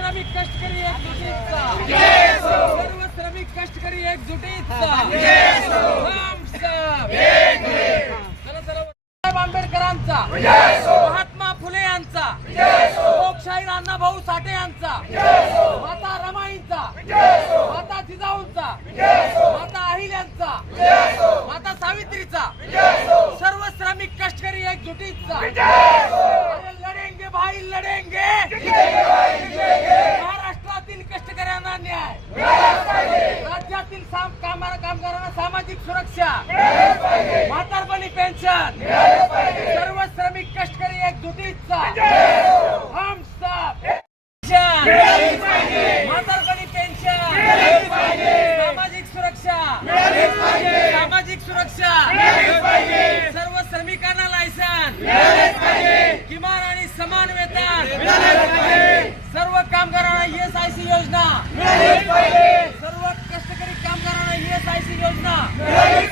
श्रमिक कष्टकरी एकजुटीत सर्व श्रमिक कष्टकरी एकजुटीत साहेब आंबेडकरांचा. महात्मा फुले यांचा. लोकशाहीर अण्णाभाऊ साठे यांचा. माता रमाईंचा. माता जिजाऊंचा. माता अहिल्यांचा माता सावित्रीचा. सर्व श्रमिक कष्टकरी एकजुटीत अरे लढेंगे भाई लढे सामाजिक सुरक्षा. म्हातारपणी पेन्शन. सर्व श्रमिक कष्टकरी एकजुटीचा. हम म्हातारपणी पेन्शन. सामाजिक सुरक्षा. सामाजिक सुरक्षा. सर्व श्रमिकांना लायसन किमान आणि समान वेतन. योजना. घरे